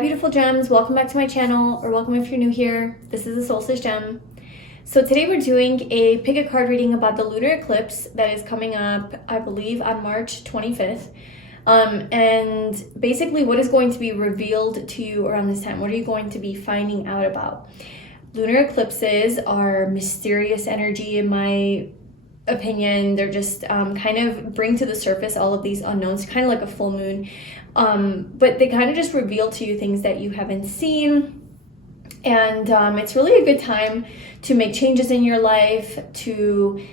beautiful gems, welcome back to my channel, or welcome if you're new here. This is a Solstice Gem. So today we're doing a pick a card reading about the lunar eclipse that is coming up, I believe, on March 25th. And basically what is going to be revealed to you around this time? What are you going to be finding out about? Lunar eclipses are mysterious energy in my opinion. They're just kind of bring to the surface all of these unknowns, kind of like a full moon. But they kind of just reveal to you things that you haven't seen. And it's really a good time to make changes in your life, to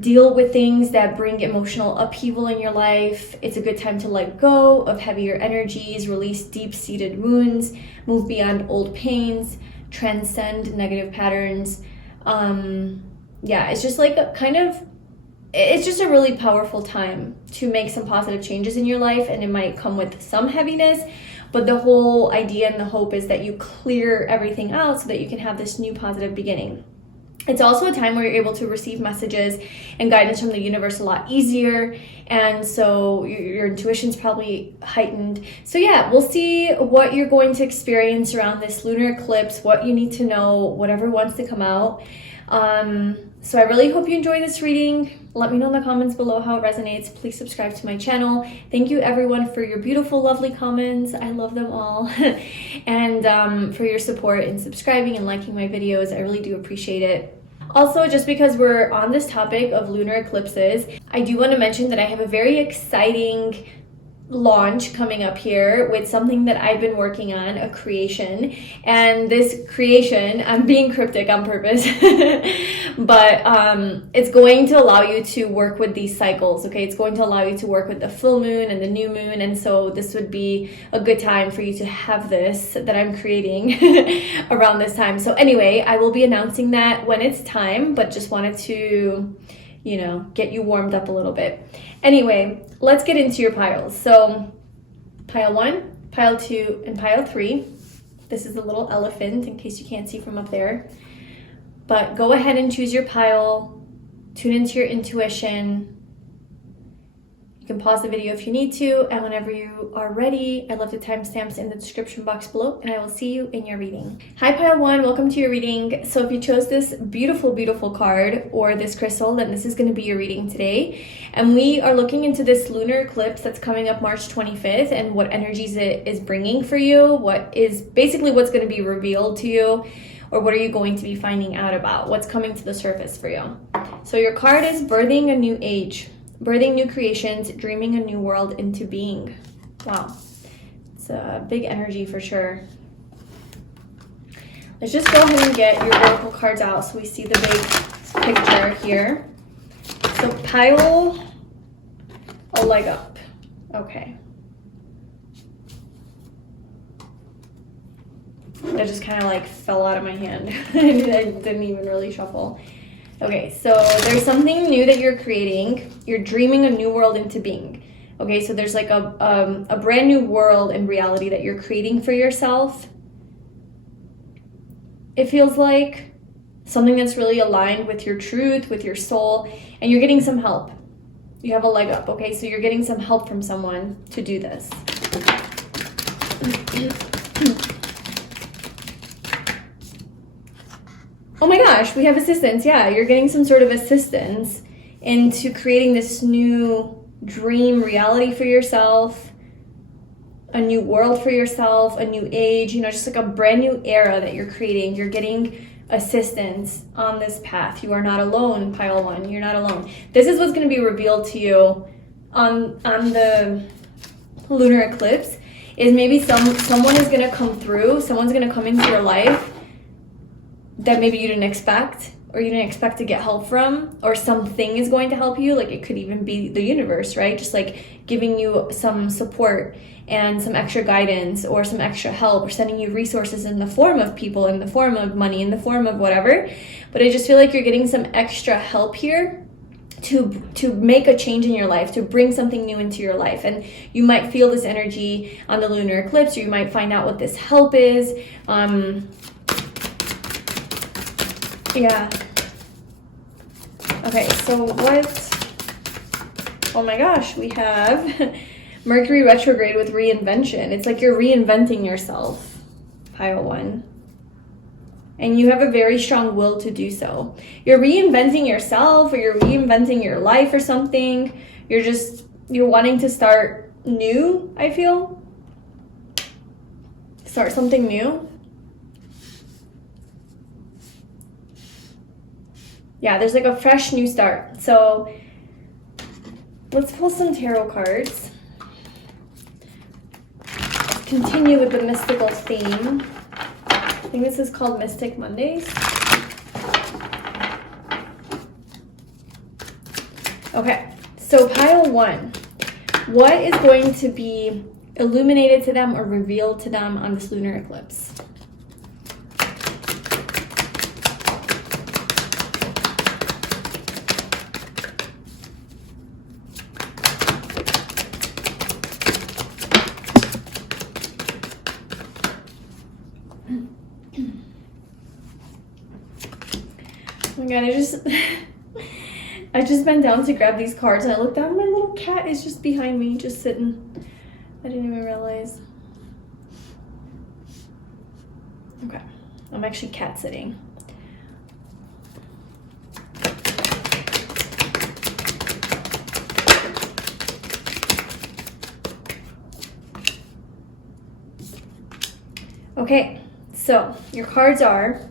deal with things that bring emotional upheaval in your life. It's a good time to let go of heavier energies, release deep-seated wounds, move beyond old pains, transcend negative patterns. Yeah, it's just like it's just a really powerful time to make some positive changes in your life, and it might come with some heaviness, but the whole idea and the hope is that you clear everything out so that you can have this new positive beginning. It's also a time where you're able to receive messages and guidance from the universe a lot easier, and so your intuition's probably heightened. So yeah, we'll see what you're going to experience around this lunar eclipse, what you need to know, whatever wants to come out. So I really hope you enjoy this reading. Let me know in the comments below how it resonates. Please subscribe to my channel. Thank you everyone for your beautiful, lovely comments. I love them all. And for your support in subscribing and liking my videos. I really do appreciate it. Also, just because we're on this topic of lunar eclipses, I do want to mention that I have a very exciting launch coming up here with something that I've been working on, a creation. And this creation, I'm being cryptic on purpose, but it's going to allow you to work with these cycles, okay? It's going to allow you to work with the full moon and the new moon, and so this would be a good time for you to have this that I'm creating around this time. So anyway, I will be announcing that when it's time, but just wanted to, you know, get you warmed up a little bit. Anyway, let's get into your piles. So pile 1, pile 2, and pile 3. This is the little elephant in case you can't see from up there. But go ahead and choose your pile, tune into your intuition. You can pause the video if you need to, and whenever you are ready, I love the timestamps in the description box below, and I will see you in your reading. Hi pile 1, welcome to your reading. So if you chose this beautiful, beautiful card or this crystal, then this is going to be your reading today. And we are looking into this lunar eclipse that's coming up March 25th and what energies it is bringing for you, what is basically what's going to be revealed to you, or what are you going to be finding out about, what's coming to the surface for you. So your card is birthing a new age. Birthing new creations, dreaming a new world into being. Wow. It's a big energy for sure. Let's just go ahead and get your oracle cards out so we see the big picture here. So pile a leg up. Okay. That just kind of like fell out of my hand. I didn't even really shuffle. Okay, so there's something new that you're creating. You're dreaming a new world into being. Okay, so there's like a brand new world and reality that you're creating for yourself. It feels like something that's really aligned with your truth, with your soul, and you're getting some help. You have a leg up, okay? So you're getting some help from someone to do this. Oh my gosh, we have assistance. Yeah, you're getting some sort of assistance into creating this new dream reality for yourself, a new world for yourself, a new age, you know, just like a brand new era that you're creating. You're getting assistance on this path. You are not alone, pile 1. You're not alone. This is what's going to be revealed to you on the lunar eclipse, is maybe someone is going to come through, someone's going to come into your life that maybe you didn't expect, or you didn't expect to get help from, or something is going to help you. Like it could even be the universe, right? Just like giving you some support and some extra guidance or some extra help, or sending you resources in the form of people, in the form of money, in the form of whatever. But I just feel like you're getting some extra help here to make a change in your life, to bring something new into your life. And you might feel this energy on the lunar eclipse, or you might find out what this help is. Yeah. Okay, so what? Oh my gosh, we have Mercury retrograde with reinvention. It's like you're reinventing yourself, pile 1. And you have a very strong will to do so. You're reinventing yourself, or you're reinventing your life or something. You're wanting to start new, I feel. Start something new. Yeah, there's like a fresh new start. So let's pull some tarot cards. Continue with the mystical theme. I think this is called Mystic Mondays. Okay, so pile 1. What is going to be illuminated to them or revealed to them on this lunar eclipse? Oh my god, I just bent down to grab these cards and I looked down and my little cat is just behind me, just sitting. I didn't even realize. Okay, I'm actually cat sitting. Okay, so your cards are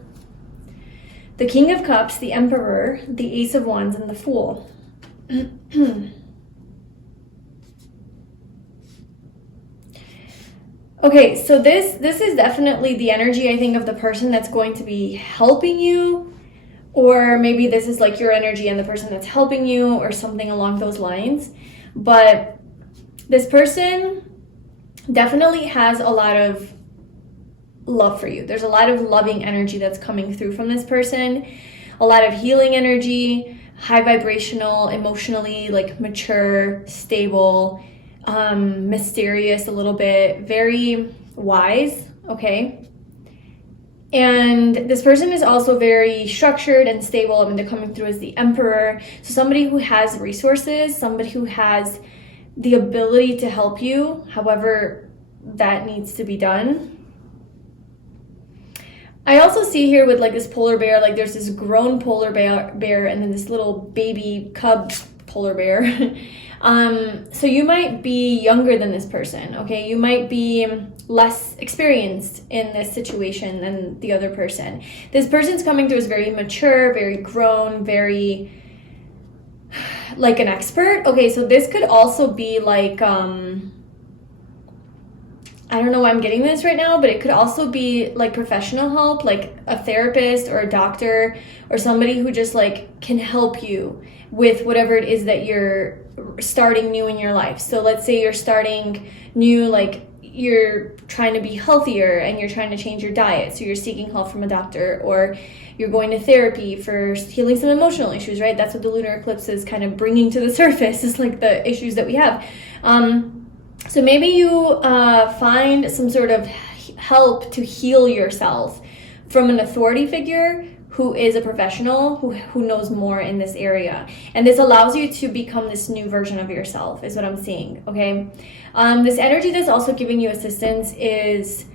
the King of Cups, the Emperor, the Ace of Wands, and the Fool. Okay, so this is definitely the energy, I think, of the person that's going to be helping you, or maybe this is like your energy and the person that's helping you, or something along those lines. But this person definitely has a lot of love for you. There's a lot of loving energy that's coming through from this person, a lot of healing energy, high vibrational, emotionally like mature, stable, mysterious a little bit, very wise, okay? And this person is also very structured and stable. I mean, they're coming through as the Emperor. So somebody who has resources, somebody who has the ability to help you, however that needs to be done. I also see here with like this polar bear, like there's this grown polar bear and then this little baby cub polar bear. So you might be younger than this person, okay? You might be less experienced in this situation than the other person. This person's coming through as very mature, very grown, very like an expert. Okay, so this could also be like, I don't know why I'm getting this right now, but it could also be like professional help, like a therapist or a doctor or somebody who just like can help you with whatever it is that you're starting new in your life. So let's say you're starting new, like you're trying to be healthier and you're trying to change your diet. So you're seeking help from a doctor, or you're going to therapy for healing some emotional issues, right? That's what the lunar eclipse is kind of bringing to the surface, is like the issues that we have. So maybe you find some sort of help to heal yourself from an authority figure who is a professional, who knows more in this area. And this allows you to become this new version of yourself, is what I'm seeing, okay? This energy that's also giving you assistance is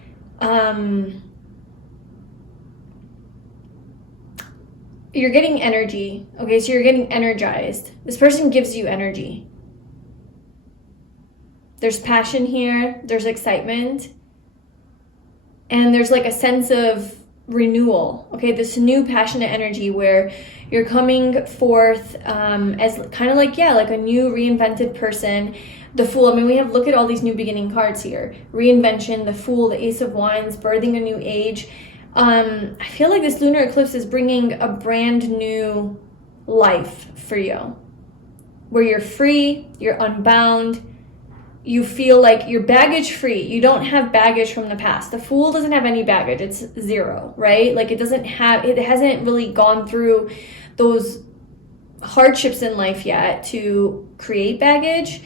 you're getting energy, okay? So you're getting energized. This person gives you energy. There's passion here, there's excitement, and there's like a sense of renewal, okay? This new passionate energy where you're coming forth as kind of like, yeah, like a new reinvented person. The Fool, I mean, look at all these new beginning cards here. Reinvention, the Fool, the Ace of Wands, birthing a new age. I feel like this lunar eclipse is bringing a brand new life for you, where you're free, you're unbound, you feel like you're baggage free. You don't have baggage from the past. The Fool doesn't have any baggage. It's zero, right? Like it hasn't really gone through those hardships in life yet to create baggage.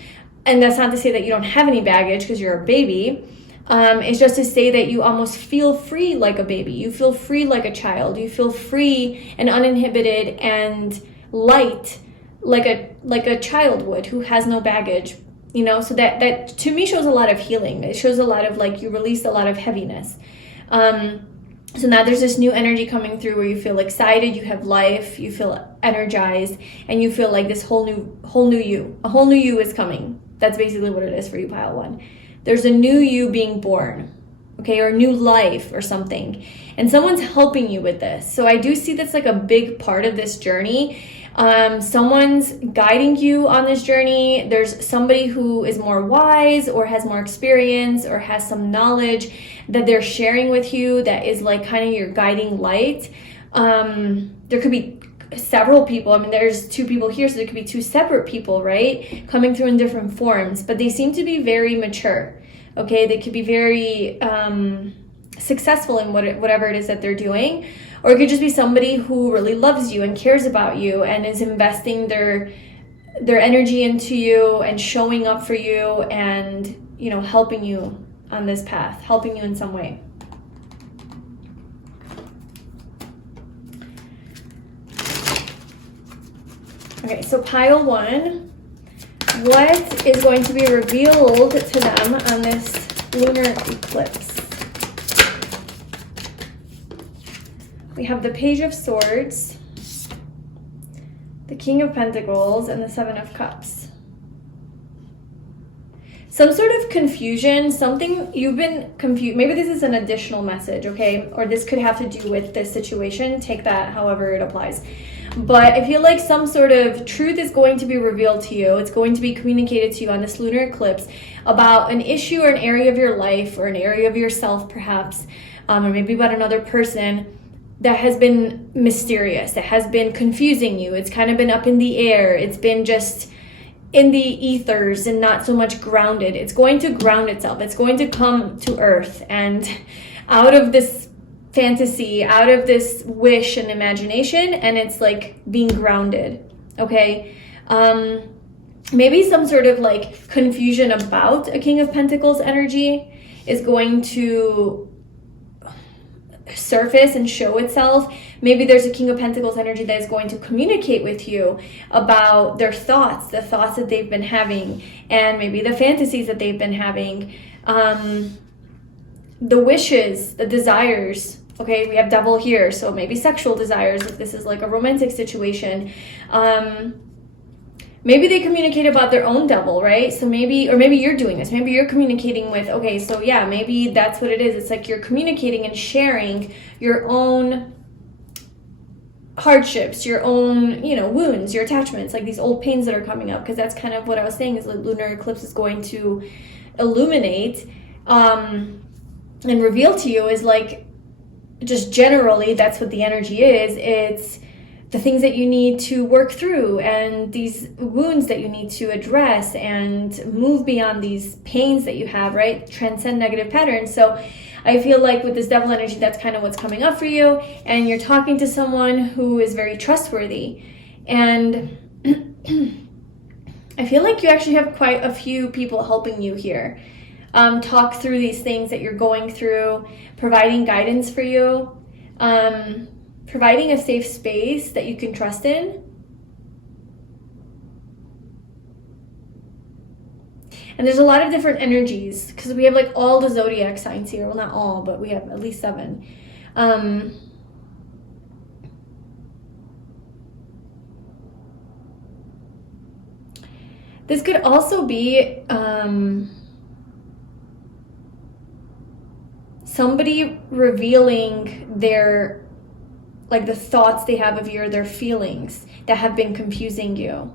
And that's not to say that you don't have any baggage because you're a baby. It's just to say that you almost feel free like a baby. You feel free like a child. You feel free and uninhibited and light like a child would, who has no baggage you know, so that to me shows a lot of healing. It shows a lot of like you released a lot of heaviness. So now there's this new energy coming through where you feel excited, you have life, you feel energized, and you feel like this whole new you. A whole new you is coming. That's basically what it is for you, pile 1. There's a new you being born, okay, or new life or something. And someone's helping you with this. So I do see that's like a big part of this journey. Someone's guiding you on this journey. There's somebody who is more wise or has more experience or has some knowledge that they're sharing with you that is like kind of your guiding light. There could be several people. I mean, there's 2 people here, so there could be 2 separate people, right? Coming through in different forms, but they seem to be very mature, okay? They could be very successful in whatever it is that they're doing. Or it could just be somebody who really loves you and cares about you and is investing their energy into you and showing up for you and, you know, helping you on this path, helping you in some way. Okay, so pile 1, what is going to be revealed to them on this lunar eclipse? We have the Page of Swords, the King of Pentacles, and the 7 of Cups. Some sort of confusion, something you've been confused. Maybe this is an additional message, okay? Or this could have to do with this situation. Take that however it applies. But I feel like some sort of truth is going to be revealed to you. It's going to be communicated to you on this lunar eclipse about an issue or an area of your life or an area of yourself perhaps, or maybe about another person that has been mysterious, that has been confusing you. It's kind of been up in the air. It's been just in the ethers and not so much grounded. It's going to ground itself. It's going to come to earth and out of this fantasy, out of this wish and imagination, and it's like being grounded, okay? Maybe some sort of like confusion about a King of Pentacles energy is going to surface and show itself. Maybe there's a King of Pentacles energy that is going to communicate with you about their thoughts, the thoughts that they've been having, and maybe the fantasies that they've been having, the wishes, the desires. Okay, we have Devil here, so maybe sexual desires if this is like a romantic situation. Maybe they communicate about their own devil, right? So maybe, or maybe you're doing this. Maybe you're communicating with, okay, so yeah, maybe that's what it is. It's like you're communicating and sharing your own hardships, your own, you know, wounds, your attachments, like these old pains that are coming up. Because that's kind of what I was saying is like lunar eclipse is going to illuminate and reveal to you is like, just generally, that's what the energy is. It's the things that you need to work through and these wounds that you need to address and move beyond these pains that you have, right? Transcend negative patterns. So I feel like with this Devil energy, that's kind of what's coming up for you. And you're talking to someone who is very trustworthy. And I feel like you actually have quite a few people helping you here. Talk through these things that you're going through, providing guidance for you, providing a safe space that you can trust in. And there's a lot of different energies because we have like all the zodiac signs here. Well, not all, but we have at least 7. This could also be somebody revealing their, like the thoughts they have of you or their feelings that have been confusing you.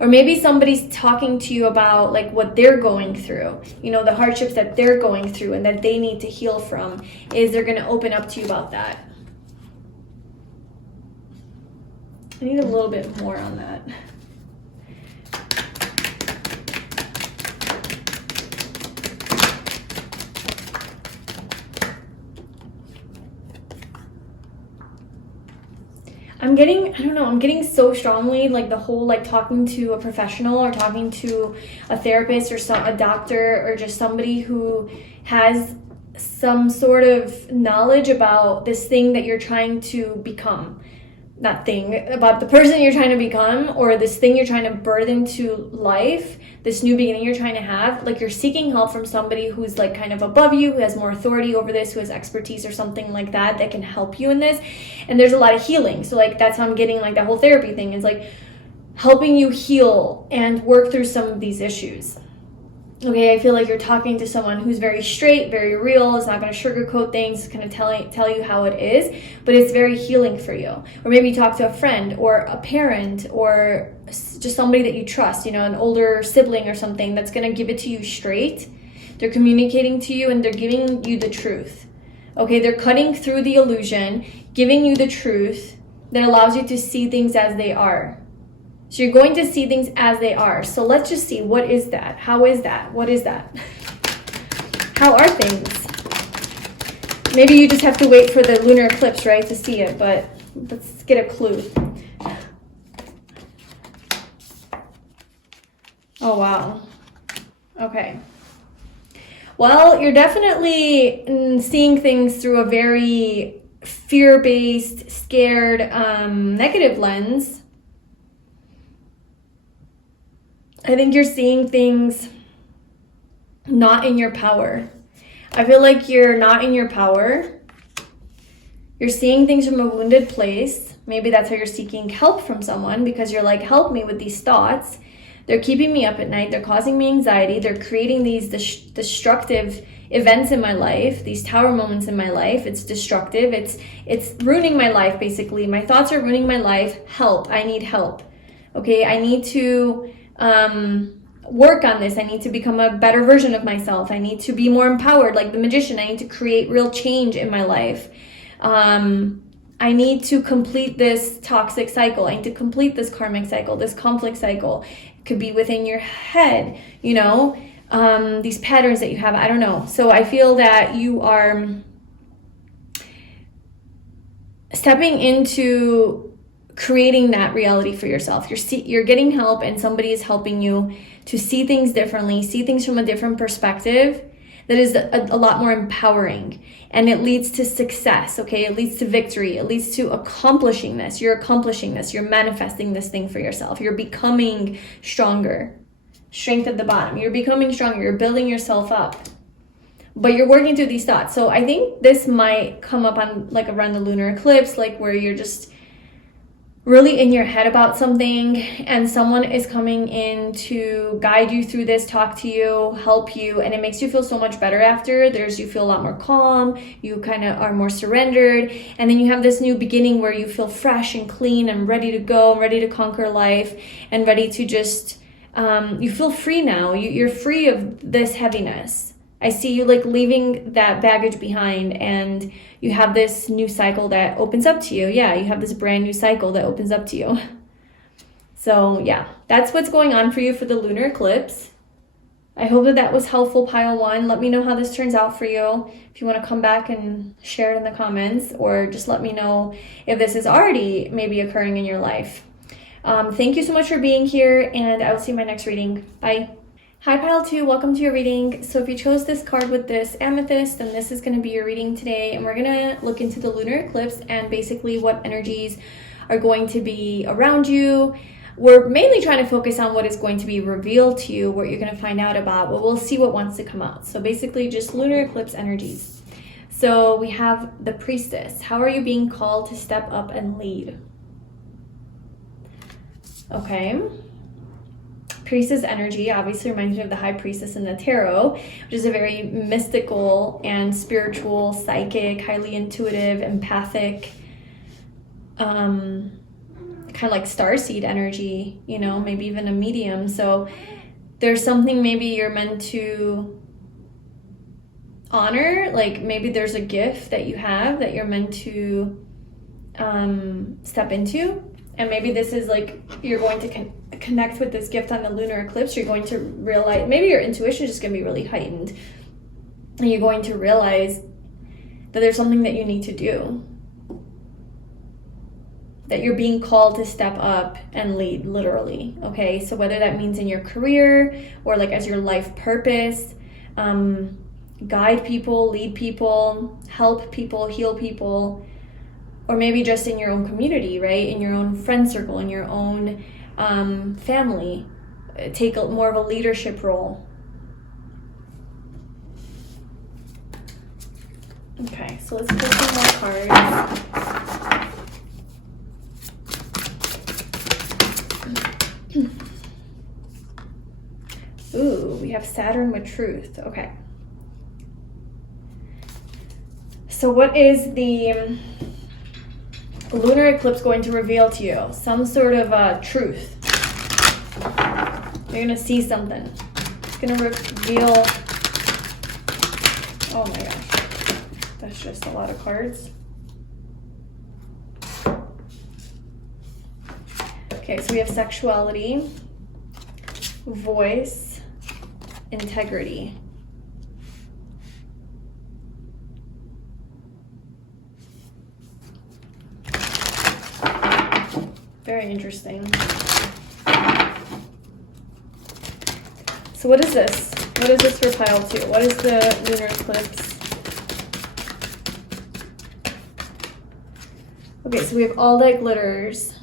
Or maybe somebody's talking to you about like what they're going through, you know, the hardships that they're going through and that they need to heal from, is they're going to open up to you about that. I need a little bit more on that. I'm getting so strongly like the whole like talking to a professional or talking to a therapist or a doctor or just somebody who has some sort of knowledge about this thing that you're trying to become. that thing, about the person you're trying to become, or this thing you're trying to birth into life, this new beginning you're trying to have, like you're seeking help from somebody who's like kind of above you, who has more authority over this, who has expertise or something like that can help you in this. And there's a lot of healing. So like that's how I'm getting like that whole therapy thing is like helping you heal and work through some of these issues. Okay, I feel like you're talking to someone who's very straight, very real, is not going to sugarcoat things, is going to tell you how it is, but it's very healing for you. Or maybe you talk to a friend or a parent or just somebody that you trust, you know, an older sibling or something that's going to give it to you straight. They're communicating to you and they're giving you the truth. Okay, they're cutting through the illusion, giving you the truth that allows you to see things as they are. So you're going to see things as they are. So let's just see, what is that? How is that? What is that? How are things? Maybe you just have to wait for the lunar eclipse, right, to see it, but let's get a clue. Oh, wow. Okay. Well, you're definitely seeing things through a very fear-based, scared, negative lens. I think you're seeing things not in your power. I feel like you're not in your power. You're seeing things from a wounded place. Maybe that's how you're seeking help from someone, because you're like, help me with these thoughts. They're keeping me up at night. They're causing me anxiety. They're creating these destructive events in my life, these tower moments in my life. It's destructive. It's ruining my life, basically. My thoughts are ruining my life. Help. I need help. Okay, I need to work on this. I need to become a better version of myself. I need to be more empowered, like the magician. I need to create real change in my life. I need to complete this toxic cycle. I need to complete this karmic cycle, this conflict cycle. It could be within your head, you know, these patterns that you have. I don't know. So I feel that you are stepping into creating that reality for yourself. You're getting help, and somebody is helping you to see things differently, see things from a different perspective that is a lot more empowering, and it leads to success. Okay, it leads to victory. It leads to accomplishing this. You're accomplishing this. You're manifesting this thing for yourself. You're becoming stronger. Strength at the bottom. You're becoming stronger. You're building yourself up. But you're working through these thoughts. So I think this might come up on like around the lunar eclipse, like where you're just really in your head about something, and someone is coming in to guide you through this, talk to you, help you, and it makes you feel so much better after. You feel a lot more calm, you kind of are more surrendered, and then you have this new beginning where you feel fresh and clean and ready to go, and ready to conquer life, and ready to just, you feel free now. You're free of this heaviness. I see you like leaving that baggage behind, and you have this new cycle that opens up to you. Yeah, you have this brand new cycle that opens up to you. So yeah, that's what's going on for you for the lunar eclipse. I hope that was helpful, pile one. Let me know how this turns out for you. If you want to come back and share it in the comments, or just let me know if this is already maybe occurring in your life. Thank you so much for being here, and I will see you in my next reading. Bye. Hi Pile 2, welcome to your reading. So if you chose this card with this amethyst, then this is going to be your reading today, and we're going to look into the lunar eclipse and basically what energies are going to be around you. We're mainly trying to focus on what is going to be revealed to you, what you're going to find out about, but we'll see what wants to come out. So basically just lunar eclipse energies. So we have the priestess. How are you being called to step up and lead? Okay. Priestess energy obviously reminds me of the high priestess in the tarot, which is a very mystical and spiritual, psychic, highly intuitive, empathic, kind of like starseed energy, you know, maybe even a medium. So there's something maybe you're meant to honor, like maybe there's a gift that you have that you're meant to step into. And maybe this is like, you're going to connect with this gift on the lunar eclipse. You're going to realize, maybe your intuition is just going to be really heightened. And you're going to realize that there's something that you need to do. That you're being called to step up and lead, literally. Okay, so whether that means in your career or like as your life purpose, guide people, lead people, help people, heal people, or maybe just in your own community, right? In your own friend circle, in your own family. Take more of a leadership role. Okay, so let's pull some more cards. Ooh, we have Saturn with truth. Okay. So what is the lunar eclipse going to reveal to you? Some sort of truth. You're going to see something. It's going to reveal... Oh my gosh. That's just a lot of cards. Okay, so we have sexuality, voice, integrity. Very interesting. So what is this? What is this for pile 2? What is the lunar eclipse? Okay, so we have all that glitters.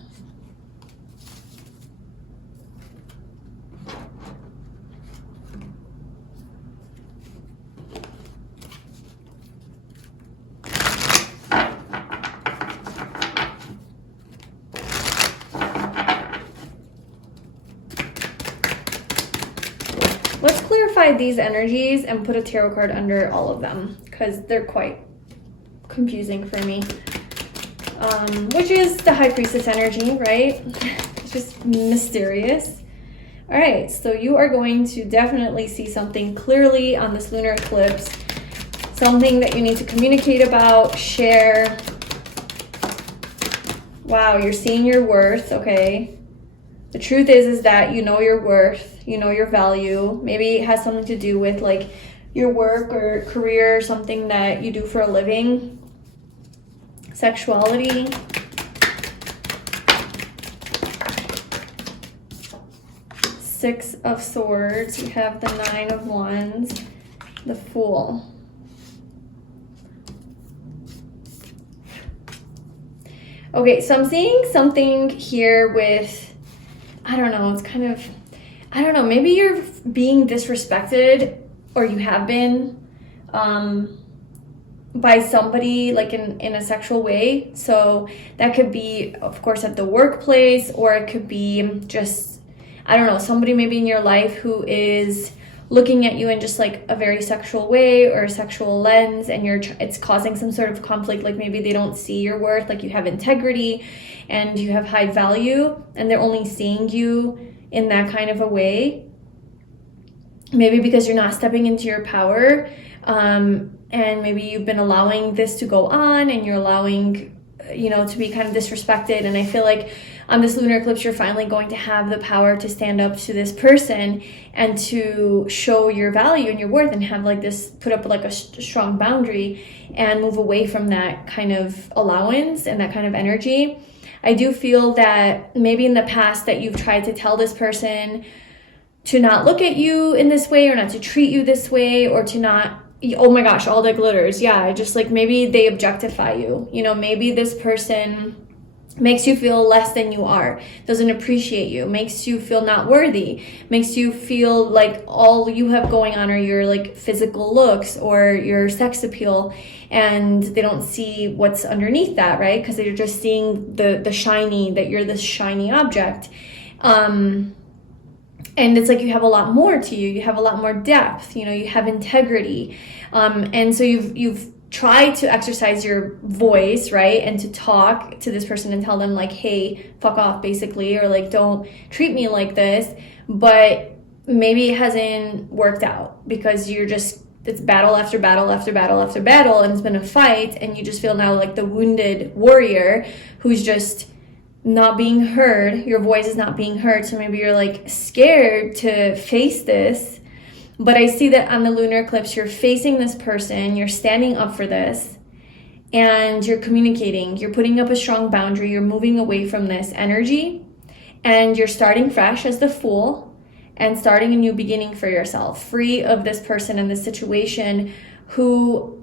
Let's clarify these energies and put a tarot card under all of them because they're quite confusing for me. Which is the High Priestess energy, right? It's just mysterious. All right, so you are going to definitely see something clearly on this lunar eclipse, something that you need to communicate about, share. Wow, you're seeing your worth, okay? The truth is that you know your worth, you know your value. Maybe it has something to do with like your work or career, something that you do for a living. Sexuality. Six of Swords. We have the Nine of Wands, the Fool. Okay, so I'm seeing something here with, I don't know, it's kind of, I don't know, maybe you're being disrespected, or you have been, by somebody like in a sexual way. So that could be, of course, at the workplace, or it could be just, I don't know, somebody maybe in your life who is looking at you in just like a very sexual way or a sexual lens, and it's causing some sort of conflict. Like maybe they don't see your worth, like you have integrity and you have high value, and they're only seeing you in that kind of a way. Maybe because you're not stepping into your power, and maybe you've been allowing this to go on, and you're allowing, you know, to be kind of disrespected. And I feel like on this lunar eclipse, you're finally going to have the power to stand up to this person and to show your value and your worth, and have like this, put up like a strong boundary and move away from that kind of allowance and that kind of energy. I do feel that maybe in the past that you've tried to tell this person to not look at you in this way, or not to treat you this way, or to not, oh my gosh, all the glitters. Yeah, just like maybe they objectify you. You know, maybe this person makes you feel less than you are, doesn't appreciate you, makes you feel not worthy, makes you feel like all you have going on are your like physical looks or your sex appeal, and they don't see what's underneath that, right? Because they're just seeing the shiny, that you're this shiny object. And it's like you have a lot more to you. You have a lot more depth. You know, you have integrity. And so you've tried to exercise your voice, right? And to talk to this person and tell them like, hey, fuck off, basically. Or like, don't treat me like this. But maybe it hasn't worked out because you're just, it's battle after battle after battle after battle. And it's been a fight. And you just feel now like the wounded warrior who's just not being heard. Your voice is not being heard. So maybe you're like scared to face this. But I see that on the lunar eclipse, you're facing this person, you're standing up for this, and you're communicating. You're putting up a strong boundary. You're moving away from this energy, and you're starting fresh as the Fool and starting a new beginning for yourself, free of this person and this situation who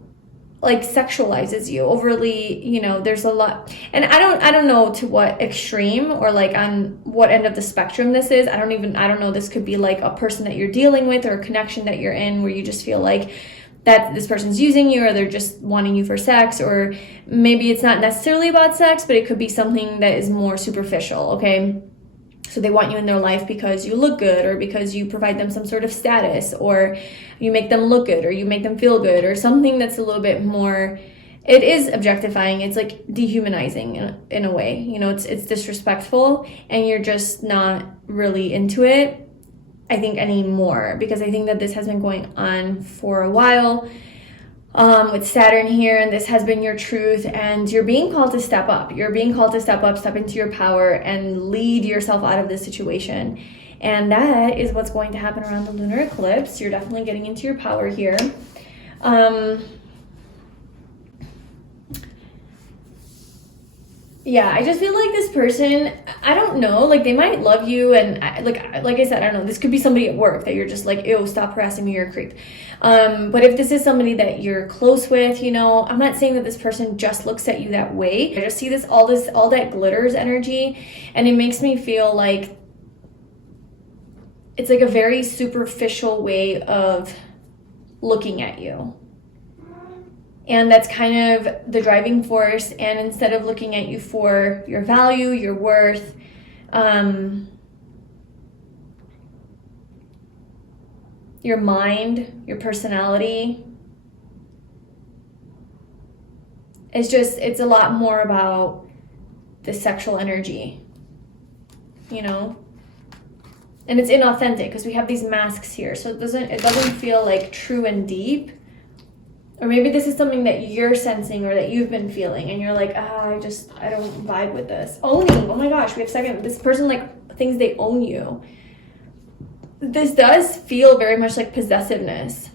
like sexualizes you overly, you know. There's a lot, and I don't know to what extreme or like on what end of the spectrum this is. I don't know, this could be like a person that you're dealing with or a connection that you're in where you just feel like that this person's using you, or they're just wanting you for sex, or maybe it's not necessarily about sex, but it could be something that is more superficial. Okay, so they want you in their life because you look good, or because you provide them some sort of status, or you make them look good, or you make them feel good, or something that's a little bit more, it is objectifying. It's like dehumanizing in a way, you know. It's disrespectful, and you're just not really into it, I think, anymore, because I think that this has been going on for a while with Saturn here, and this has been your truth, and you're being called to step up. You're being called to step up, step into your power, and lead yourself out of this situation. And that is what's going to happen around the lunar eclipse. You're definitely getting into your power here. Yeah, I just feel like this person, I don't know, like they might love you, and like I said, I don't know, this could be somebody at work that you're just like, ew, stop harassing me, you're a creep. But if this is somebody that you're close with, you know, I'm not saying that this person just looks at you that way. I just see all that glitters energy, and it makes me feel like it's like a very superficial way of looking at you. And that's kind of the driving force. And instead of looking at you for your value, your worth, your mind, your personality, it's a lot more about the sexual energy, you know? And it's inauthentic because we have these masks here. So it doesn't feel like true and deep. Or maybe this is something that you're sensing or that you've been feeling, and you're like, I don't vibe with this. Owning, oh my gosh, we have second. This person like thinks they own you. This does feel very much like possessiveness.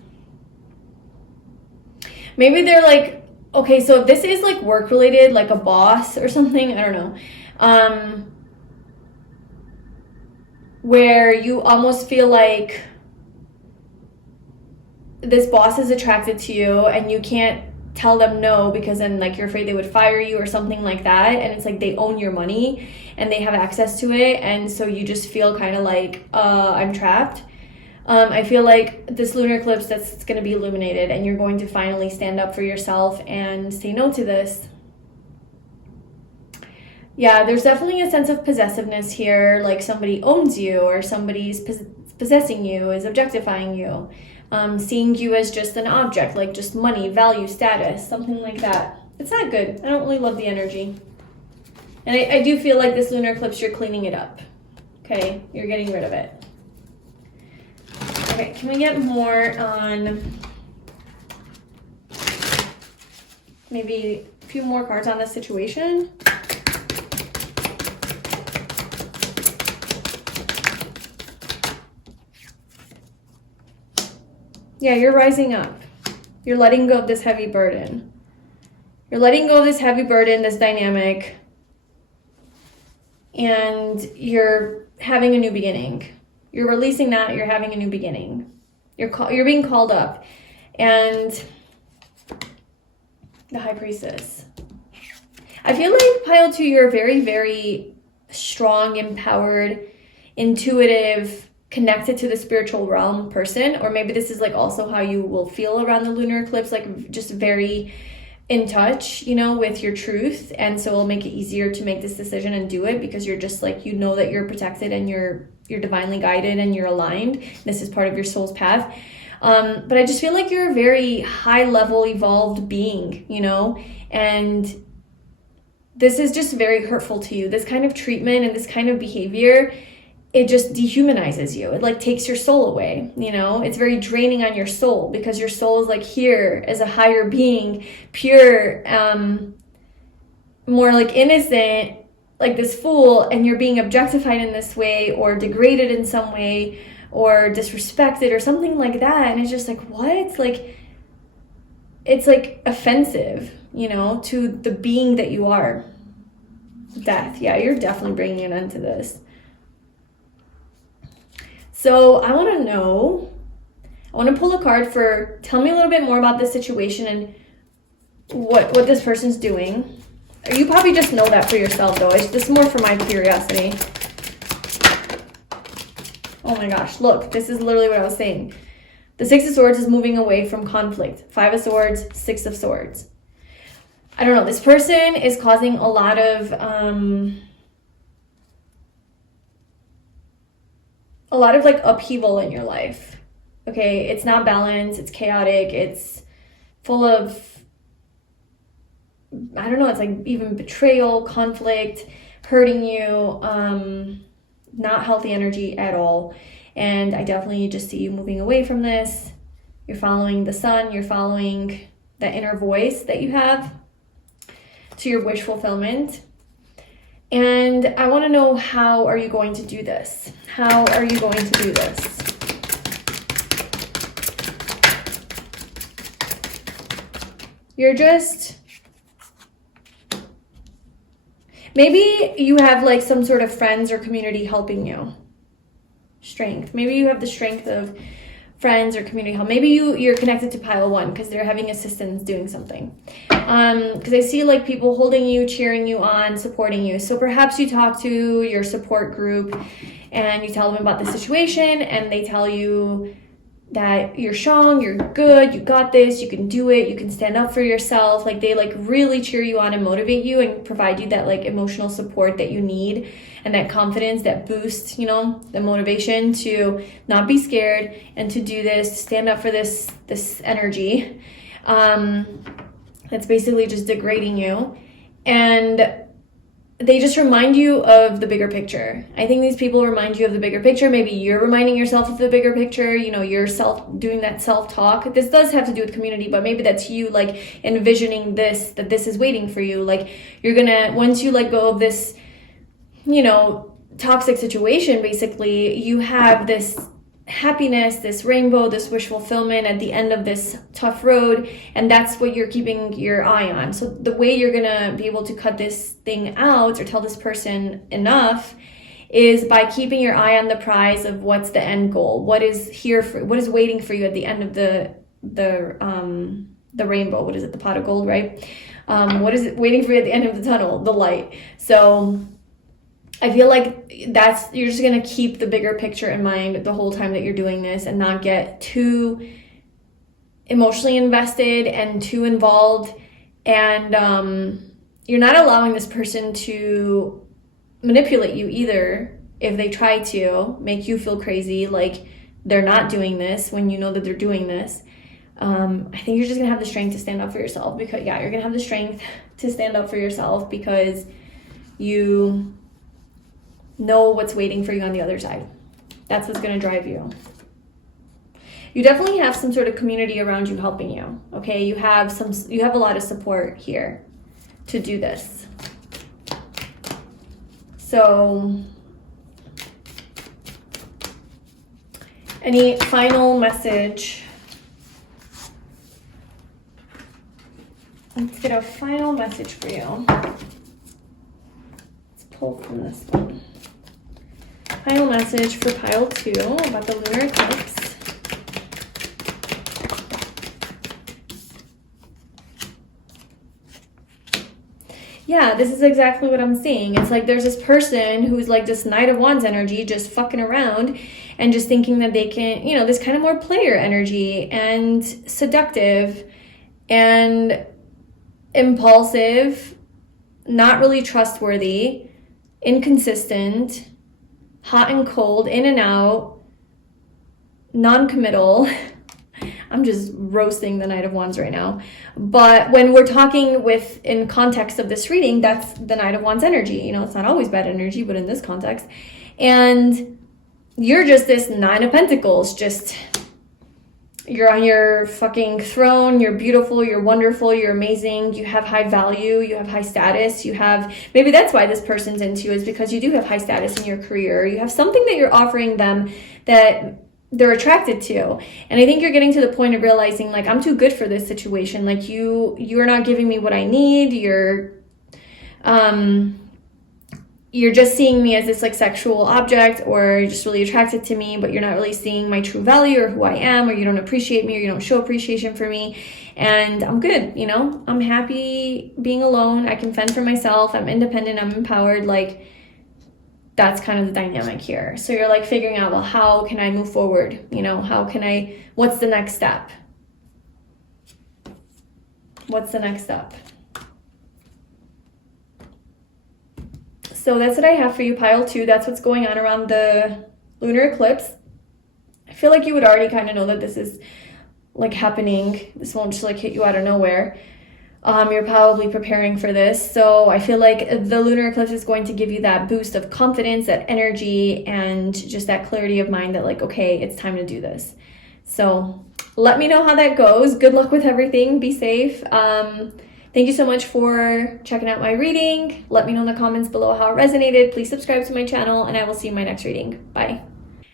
Maybe they're like, okay, so if this is like work related, like a boss or something, I don't know. Where you almost feel like this boss is attracted to you and you can't tell them no, because then like you're afraid they would fire you or something like that, and it's like they own your money and they have access to it, and so you just feel kind of like I'm trapped. I feel like this lunar eclipse, that's going to be illuminated, and you're going to finally stand up for yourself and say no to this. Yeah, there's definitely a sense of possessiveness here, like somebody owns you, or somebody's possessing you, is objectifying you. Seeing you as just an object, like just money, value, status, something like that. It's not good. I don't really love the energy. And I do feel like this lunar eclipse, you're cleaning it up. Okay, you're getting rid of it. Okay, can we get more on maybe a few more cards on this situation? Yeah, you're rising up. You're letting go of this heavy burden. You're letting go of this heavy burden, this dynamic, and you're having a new beginning. You're releasing that, you're having a new beginning. You're being called up. And the High Priestess. I feel like Pile 2, you're very, very strong, empowered, intuitive, connected to the spiritual realm person, or maybe this is like also how you will feel around the lunar eclipse, like just very in touch, you know, with your truth, and so it'll make it easier to make this decision and do it, because you're just like, you know that you're protected and you're divinely guided and you're aligned. This is part of your soul's path. But I just feel like you're a very high level evolved being, you know, and this is just very hurtful to you. This kind of treatment and this kind of behavior, it just dehumanizes you. It like takes your soul away, you know? It's very draining on your soul, because your soul is like here as a higher being, pure, more like innocent, like this fool, and you're being objectified in this way, or degraded in some way, or disrespected or something like that. And it's just like, what? Like, it's like offensive, you know, to the being that you are. Death. Yeah, you're definitely bringing an end to this. So I want to know, I want to pull a card for, tell me a little bit more about this situation and what this person's doing. You probably just know that for yourself though. This is more for my curiosity. Oh my gosh, look, this is literally what I was saying. The Six of Swords is moving away from conflict. Five of Swords, Six of Swords. I don't know, this person is causing a lot of like upheaval in your life. Okay, it's not balanced, it's chaotic, it's full of, I don't know, it's like even betrayal, conflict, hurting you, not healthy energy at all. And I definitely just see you moving away from this. You're following the sun, you're following that inner voice that you have to your wish fulfillment. And I want to know, how are you going to do this? How are you going to do this? You're just, maybe you have like some sort of friends or community helping you. Strength. Maybe you have the strength of friends or community help. Maybe you're connected to pile one because they're having assistance doing something. Because I see like people holding you, cheering you on, supporting you. So perhaps you talk to your support group and you tell them about the situation, and they tell you that you're strong, you're good, you got this, you can do it, you can stand up for yourself. Like they like really cheer you on and motivate you and provide you that like emotional support that you need, and that confidence, that boost, you know, the motivation to not be scared and to do this, stand up for this energy that's basically just degrading you. And they just remind you of the bigger picture. I think these people remind you of the bigger picture. Maybe you're reminding yourself of the bigger picture, you know, yourself doing that self-talk. This does have to do with community, but maybe that's you like envisioning this, that this is waiting for you. Like you're gonna, once you let go of this, you know, toxic situation, basically, you have this happiness, this rainbow, this wish fulfillment at the end of this tough road, and that's what you're keeping your eye on. So the way you're gonna be able to cut this thing out or tell this person enough is by keeping your eye on the prize of what's the end goal, what is here for, what is waiting for you at the end of the rainbow. What is it, the pot of gold, right? What is it waiting for you at the end of the tunnel? The light. So I feel like that's, you're just going to keep the bigger picture in mind the whole time that you're doing this, and not get too emotionally invested and too involved. And you're not allowing this person to manipulate you either. If they try to make you feel crazy, like they're not doing this when you know that they're doing this, I think you're just going to have the strength to stand up for yourself. Because yeah, you're going to have the strength to stand up for yourself because you know what's waiting for you on the other side. That's what's going to drive you. You definitely have some sort of community around you helping you. Okay, you have a lot of support here to do this. So any final message? Let's get a final message for you. Let's pull from this one. Final message for pile 2 about the lunar eclipse. Yeah, this is exactly what I'm seeing. It's like there's this person who's like this Knight of Wands energy, just fucking around and just thinking that they can, you know, this kind of more player energy and seductive and impulsive, not really trustworthy, inconsistent, hot and cold, in and out, non-committal. I'm just roasting the Knight of Wands right now. But when we're talking in context of this reading, that's the Knight of Wands energy. You know, it's not always bad energy, but in this context. And you're just this Nine of Pentacles. Just, you're on your fucking throne. You're beautiful. You're wonderful. You're amazing. You have high value. You have high status. You have, maybe that's why this person's into you, is because you do have high status in your career. You have something that you're offering them that they're attracted to. And I think you're getting to the point of realizing, like, I'm too good for this situation. Like, you're not giving me what I need. You're you're just seeing me as this like sexual object, or you're just really attracted to me, but you're not really seeing my true value or who I am, or you don't appreciate me, or you don't show appreciation for me. And I'm good, you know, I'm happy being alone. I can fend for myself. I'm independent. I'm empowered. Like, that's kind of the dynamic here. So you're like figuring out, well, how can I move forward? You know, what's the next step? What's the next step? So that's what I have for you, pile 2. That's what's going on around the lunar eclipse. I feel like you would already kind of know that this is like happening. This won't just like hit you out of nowhere. You're probably preparing for this. So I feel like the lunar eclipse is going to give you that boost of confidence, that energy, and just that clarity of mind that like, okay, it's time to do this. So let me know how that goes. Good luck with everything. Be safe. Thank you so much for checking out my reading. Let me know in the comments below how it resonated. Please subscribe to my channel, and I will see you in my next reading. Bye.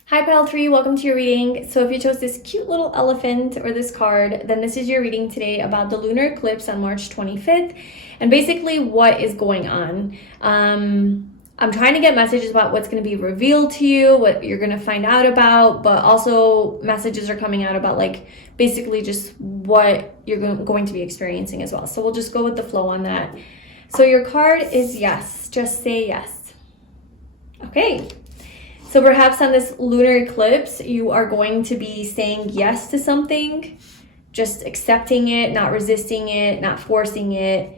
Hi, pile 3. Welcome to your reading. So if you chose this cute little elephant or this card, then this is your reading today about the lunar eclipse on March 25th and basically what is going on. I'm trying to get messages about what's going to be revealed to you, what you're going to find out about, but also messages are coming out about like basically just what you're going to be experiencing as well. So we'll just go with the flow on that. So your card is yes. Just say yes. Okay. So perhaps on this lunar eclipse, you are going to be saying yes to something, just accepting it, not resisting it, not forcing it,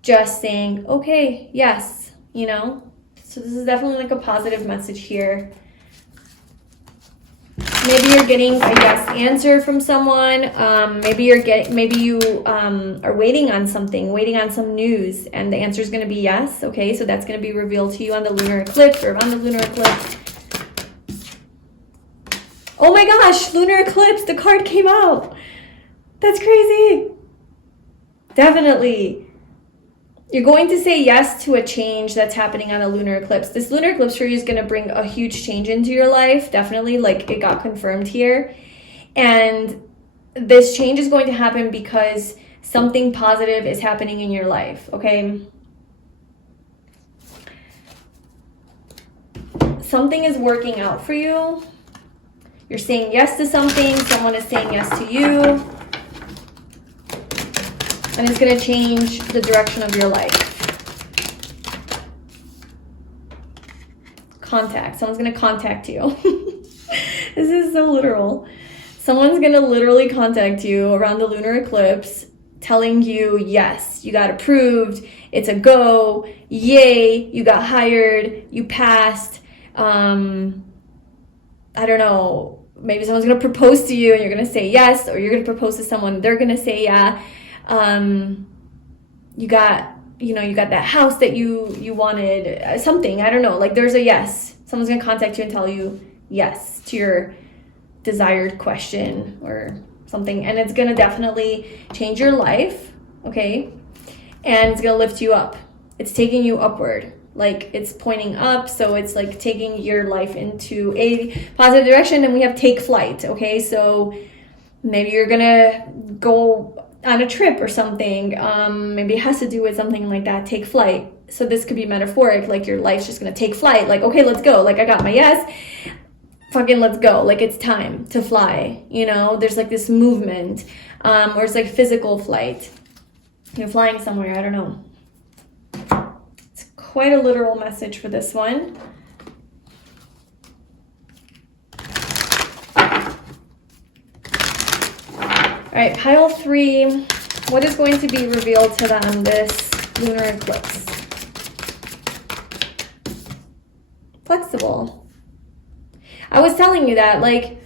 just saying, okay, yes, you know? So this is definitely like a positive message here. Maybe you're getting a yes answer from someone. Maybe you are waiting on something, waiting on some news, and the answer is going to be yes. Okay, so that's going to be revealed to you on the lunar eclipse or around the lunar eclipse. Oh my gosh, lunar eclipse, the card came out. That's crazy. Definitely. You're going to say yes to a change that's happening on a lunar eclipse. This lunar eclipse for you is going to bring a huge change into your life. Definitely, like it got confirmed here. And this change is going to happen because something positive is happening in your life, okay? Something is working out for you. You're saying yes to something. Someone is saying yes to you. And it's going to change the direction of your life. Contact. Someone's going to contact you. This is so literal. Someone's going to literally contact you around the lunar eclipse telling you, yes, you got approved. It's a go. Yay. You got hired. You passed. I don't know, maybe someone's going to propose to you and you're going to say yes, or you're going to propose to someone, they're going to say yeah. You got that house that you wanted, something, I don't know, like there's a yes. Someone's going to contact you and tell you yes to your desired question or something, and it's going to definitely change your life, okay? And it's going to lift you up. It's taking you upward. Like it's pointing up, so it's like taking your life into a positive direction, and we have take flight, okay? So maybe you're gonna go on a trip or something. Maybe it has to do with something like that, take flight. So this could be metaphoric, like your life's just gonna take flight, like, okay, let's go. Like I got my yes, fucking let's go. Like it's time to fly, you know? There's like this movement, or it's like physical flight. You're flying somewhere, I don't know. Quite a literal message for this one. All right, pile 3. What is going to be revealed to them this lunar eclipse? Flexible. I was telling you that, like,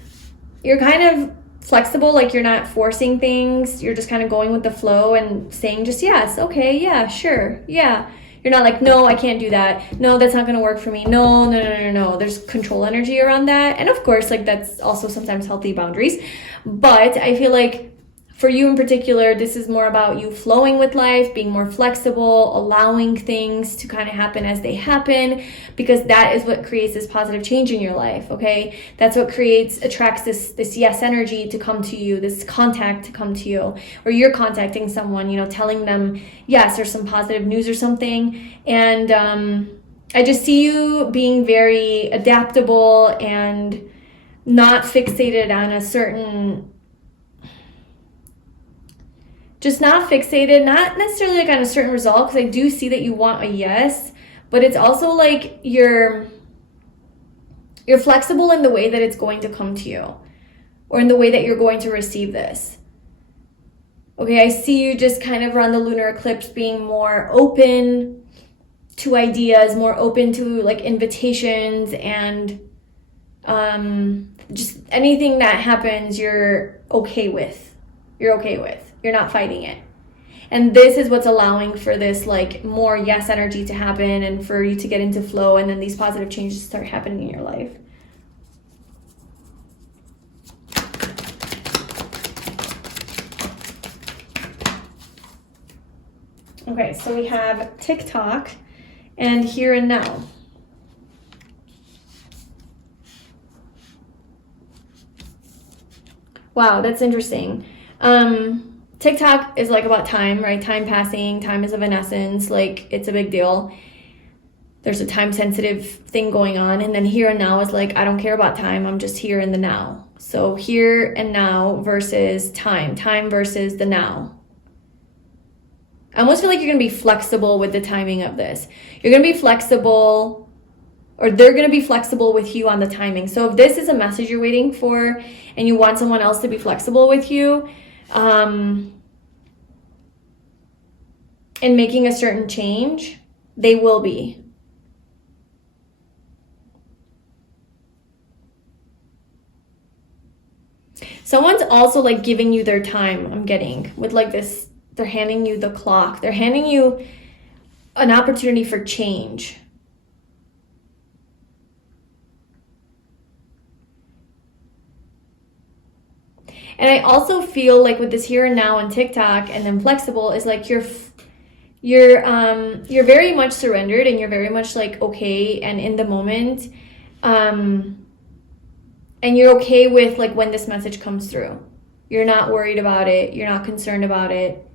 you're kind of flexible, like you're not forcing things. You're just kind of going with the flow and saying just yes, okay, yeah, sure, yeah. You're not like, no, I can't do that. No, that's not going to work for me. No. There's control energy around that. And of course, like that's also sometimes healthy boundaries. But I feel like for you in particular, this is more about you flowing with life, being more flexible, allowing things to kind of happen as they happen, because that is what creates this positive change in your life, okay? That's what attracts this yes energy to come to you, this contact to come to you, or you're contacting someone, you know, telling them yes, there's some positive news or something, and I just see you being very adaptable and not fixated on a certain, just not fixated, not necessarily like on a certain result, because I do see that you want a yes, but it's also like you're flexible in the way that it's going to come to you, or in the way that you're going to receive this. Okay, I see you just kind of around the lunar eclipse being more open to ideas, more open to like invitations, and just anything that happens, you're okay with. You're okay with. You're not fighting it. And this is what's allowing for this like more yes energy to happen, and for you to get into flow, and then these positive changes start happening in your life. Okay, so we have TikTok and here and now. Wow, that's interesting. TikTok is like about time, right? Time passing, time is of an essence, like it's a big deal. There's a time sensitive thing going on. And then here and now is like, I don't care about time, I'm just here in the now. So here and now versus time versus the now. I almost feel like you're going to be flexible with the timing of this. You're going to be flexible, or they're going to be flexible with you on the timing. So if this is a message you're waiting for and you want someone else to be flexible with you in making a certain change, they will be. Someone's also like giving you their time, I'm getting, with like this. They're handing you the clock. They're handing you an opportunity for change. And I also feel like with this here and now on TikTok and then flexible is like you're very much surrendered, and you're very much like okay and in the moment. And you're okay with like when this message comes through. You're not worried about it. You're not concerned about it.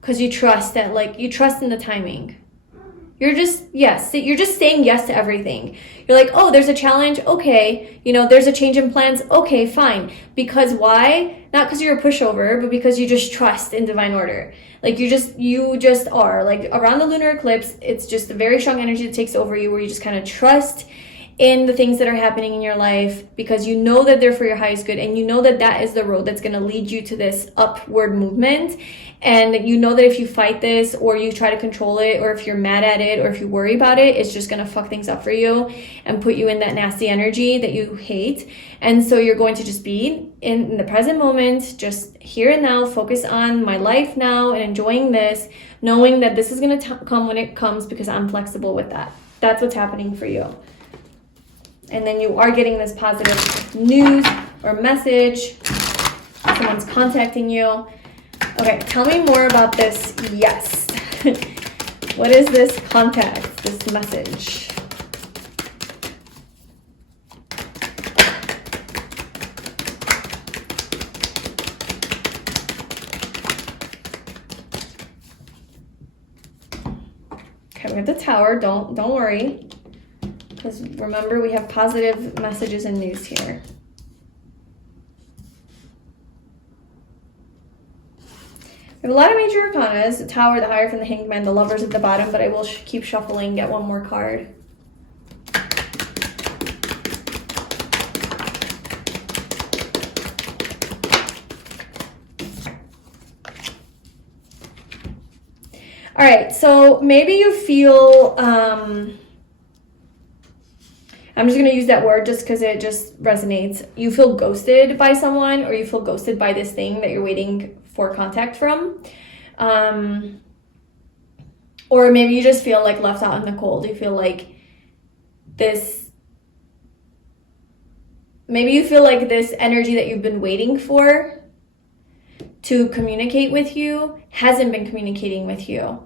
Because you trust that, like, you trust in the timing. You're just, yes, you're just saying yes to everything. You're like, oh, there's a challenge, okay. You know, there's a change in plans, okay, fine. Because why? Not because you're a pushover, but because you just trust in divine order. Like, you just are. Like, around the lunar eclipse, it's just a very strong energy that takes over you, where you just kind of trust in the things that are happening in your life, because you know that they're for your highest good, and you know that that is the road that's going to lead you to this upward movement. And you know that if you fight this, or you try to control it, or if you're mad at it, or if you worry about it, it's just going to fuck things up for you and put you in that nasty energy that you hate. And so you're going to just be in the present moment, just here and now, focus on my life now and enjoying this, knowing that this is going to come when it comes, because I'm flexible with that. That's what's happening for you. And then you are getting this positive news or message. Someone's contacting you. Okay, tell me more about this yes. What is this contact, this message? Okay, we have the Tower. Don't worry. Because remember, we have positive messages and news here. We have a lot of major arcanas. The Tower, the Hierophant, the Hanged Man, the Lovers at the bottom, but I will keep shuffling, get one more card. All right, so maybe you feel... I'm just going to use that word just because it just resonates. You feel ghosted by someone, or you feel ghosted by this thing that you're waiting for contact from. Or maybe you just feel like left out in the cold. You feel like this, maybe you feel like this energy that you've been waiting for to communicate with you hasn't been communicating with you.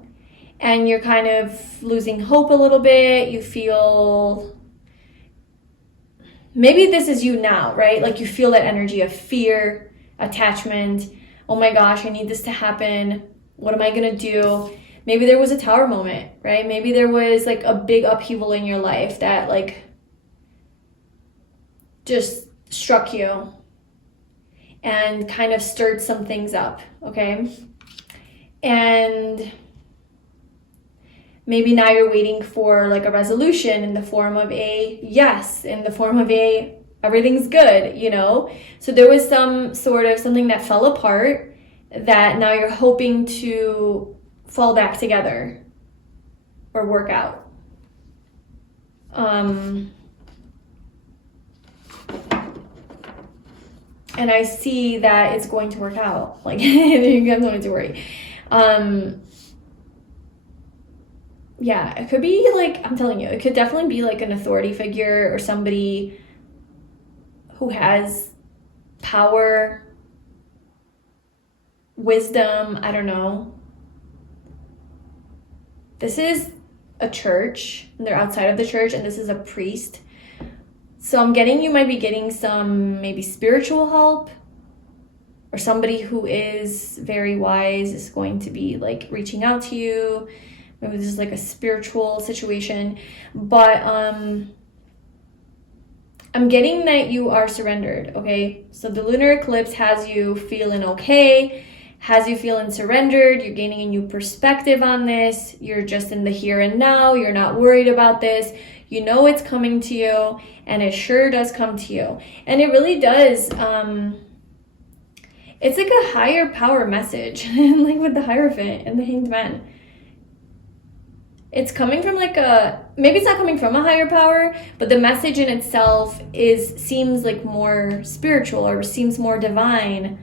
And you're kind of losing hope a little bit. You feel... Maybe this is you now, right? Like you feel that energy of fear, attachment. Oh my gosh, I need this to happen. What am I going to do? maybe there was a tower moment, right? Maybe there was like a big upheaval in your life that like just struck you and kind of stirred some things up, okay? And maybe now you're waiting for like a resolution in the form of a yes, in the form of a everything's good, you know? So there was some sort of something that fell apart that now you're hoping to fall back together or work out. And I see that it's going to work out. Like, you guys don't need to worry. Yeah, it could be like, I'm telling you, it could definitely be like an authority figure or somebody who has power, wisdom, I don't know. This is a church, and they're outside of the church, and this is a priest. So I'm getting, you might be getting some maybe spiritual help, or somebody who is very wise is going to be like reaching out to you. Maybe this is like a spiritual situation, but I'm getting that you are surrendered, okay? So the lunar eclipse has you feeling okay, has you feeling surrendered. You're gaining a new perspective on this. You're just in the here and now. You're not worried about this. You know it's coming to you, and it sure does come to you. And it really does. It's like a higher power message, like with the Hierophant and the Hanged Man. It's coming from like maybe it's not coming from a higher power, but the message in itself seems like more spiritual or seems more divine.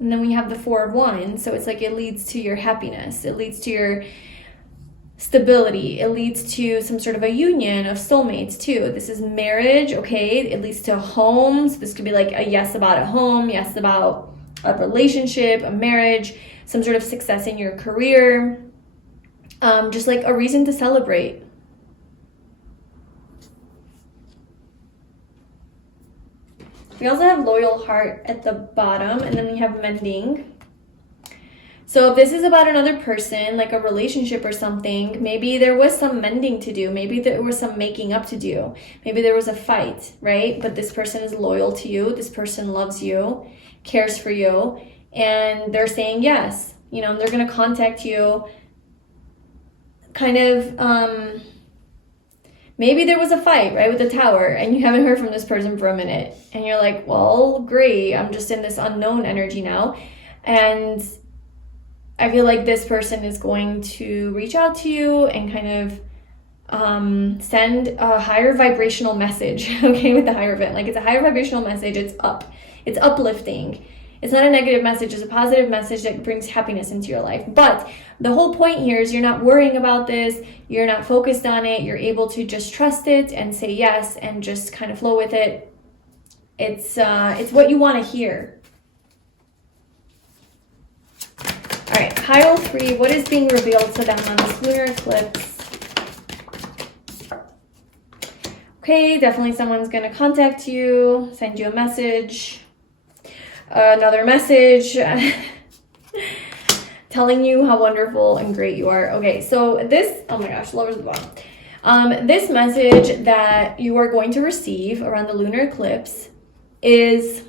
And then we have the Four of Wands, so it's like it leads to your happiness. It leads to your stability. It leads to some sort of a union of soulmates too. This is marriage, okay? It leads to homes. This could be like a yes about a home, yes about a relationship, a marriage, some sort of success in your career. Just like a reason to celebrate. We also have loyal heart at the bottom, and then we have mending. So if this is about another person, like a relationship or something, maybe there was some mending to do. Maybe there was some making up to do. Maybe there was a fight, right? But this person is loyal to you. This person loves you, cares for you, and they're saying yes. You know, they're going to contact you kind of... Maybe there was a fight, right, with the tower, and you haven't heard from this person for a minute. And you're like, well, great, I'm just in this unknown energy now. And I feel like this person is going to reach out to you and kind of send a higher vibrational message, okay, with the Hierophant. Like, it's a higher vibrational message. It's uplifting. It's not a negative message. It's a positive message that brings happiness into your life. But the whole point here is you're not worrying about this. You're not focused on it. You're able to just trust it and say yes and just kind of flow with it. It's what you want to hear. All right, pile 3. What is being revealed to them on this lunar eclipse? Okay, definitely someone's going to contact you, send you a message. Another message telling you how wonderful and great you are. Okay, so this, oh my gosh, lower to the bottom. This message that you are going to receive around the lunar eclipse is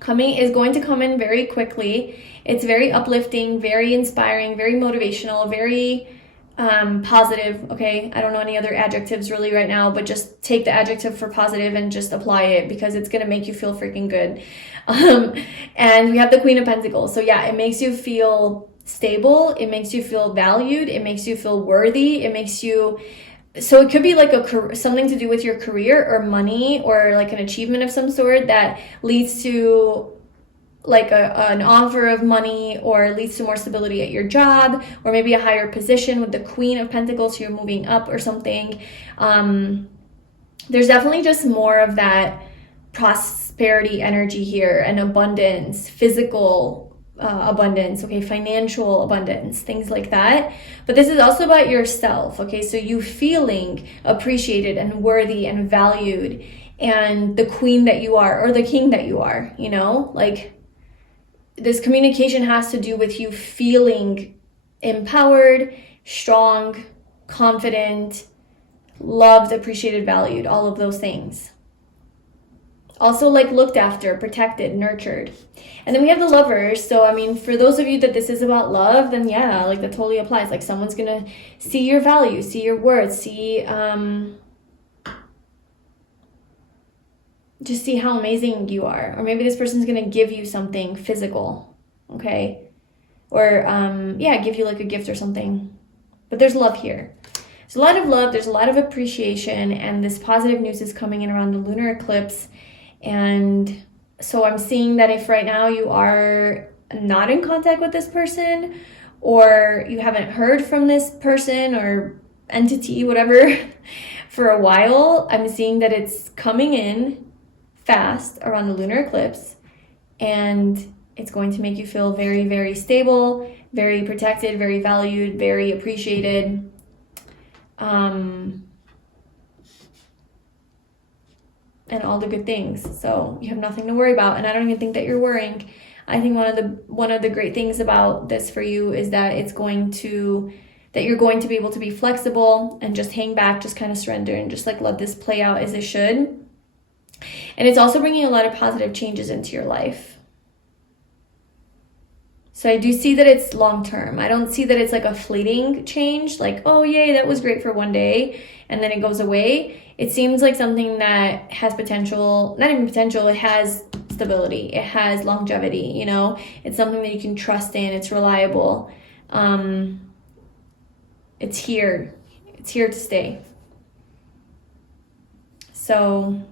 going to come in very quickly. It's very uplifting, very inspiring, very motivational, very positive. Okay, I don't know any other adjectives really right now, but just take the adjective for positive and just apply it because it's gonna make you feel freaking good. And we have the Queen of Pentacles. So yeah, it makes you feel stable. It makes you feel valued. It makes you feel worthy. It makes you, so it could be like something to do with your career or money or like an achievement of some sort that leads to like an offer of money or leads to more stability at your job or maybe a higher position with the Queen of Pentacles. So you're moving up or something. There's definitely just more of that prosperity energy here and abundance, physical abundance, okay, financial abundance, things like that. But this is also about yourself, okay? So you feeling appreciated and worthy and valued and the queen that you are or the king that you are, you know? Like, this communication has to do with you feeling empowered, strong, confident, loved, appreciated, valued, all of those things. Also, like, looked after, protected, nurtured. And then we have the Lovers. So, I mean, for those of you that this is about love, then yeah, like, that totally applies. Like, someone's gonna see your value, see your worth, see, just see how amazing you are. Or maybe this person's gonna give you something physical, okay? Or, yeah, give you like a gift or something. But there's love here. There's a lot of love, there's a lot of appreciation, and this positive news is coming in around the lunar eclipse. And so I'm seeing that if right now you are not in contact with this person, or you haven't heard from this person or entity, whatever, for a while, I'm seeing that it's coming in fast around the lunar eclipse, and it's going to make you feel very, very stable, very protected, very valued, very appreciated. And all the good things. So you have nothing to worry about, and I don't even think that you're worrying. I think one of the great things about this for you is that you're going to be able to be flexible and just hang back, just kind of surrender and just like let this play out as it should. And it's also bringing a lot of positive changes into your life. So I do see that it's long term. I don't see that it's like a fleeting change, like, oh yay, that was great for one day and then it goes away. It seems like something that has potential, not even potential, it has stability, it has longevity, you know? It's something that you can trust in, it's reliable. It's here to stay. So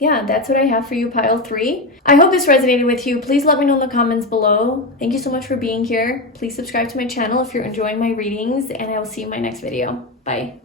yeah, that's what I have for you, pile 3. I hope this resonated with you. Please let me know in the comments below. Thank you so much for being here. Please subscribe to my channel if you're enjoying my readings, and I will see you in my next video. Bye.